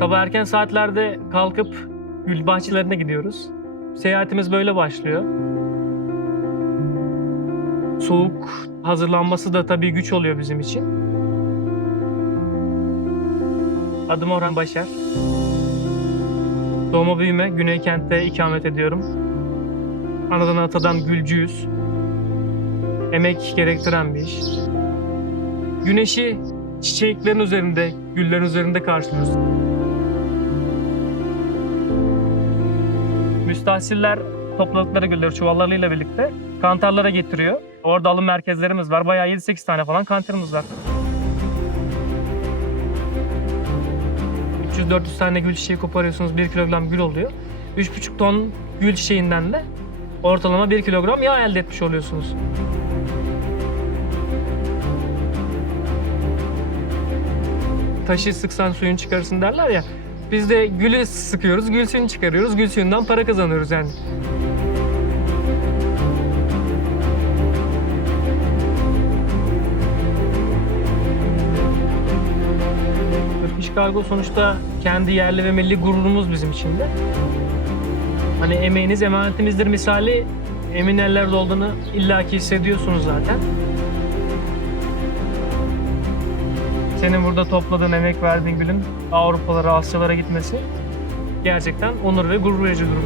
Sabah erken saatlerde kalkıp gül bahçelerine gidiyoruz. Seyahatimiz böyle başlıyor. Soğuk hazırlanması da tabii güç oluyor bizim için. Adım Orhan Başar. Doğma büyüme Güney Kent'te ikamet ediyorum. Anadan atadan gülcüyüz. Emek gerektiren bir iş. Güneşi çiçeklerin üzerinde, güllerin üzerinde karşılıyoruz. Müstahsiller topladıkları gülleri çuvallarıyla birlikte kantarlara getiriyor. Orada alım merkezlerimiz var. Bayağı 7-8 tane falan kantarımız var. 300-400 tane gül çiçeği koparıyorsunuz 1 kilogram gül oluyor. 3,5 ton gül çiçeğinden de ortalama 1 kilogram yağ elde etmiş oluyorsunuz. Taşı sıksan suyun çıkarırsın derler ya. Biz de gülü sıkıyoruz, gül suyunu çıkarıyoruz, gül suyundan para kazanıyoruz yani. Turkish Cargo sonuçta kendi yerli ve milli gururumuz bizim için de. Hani emeğiniz emanetimizdir misali emin ellerde olduğunu illaki hissediyorsunuz zaten. Senin burada topladığın, emek verdiğin gülün Avrupalara, Asyalara gitmesi gerçekten onur ve gurur verici durum.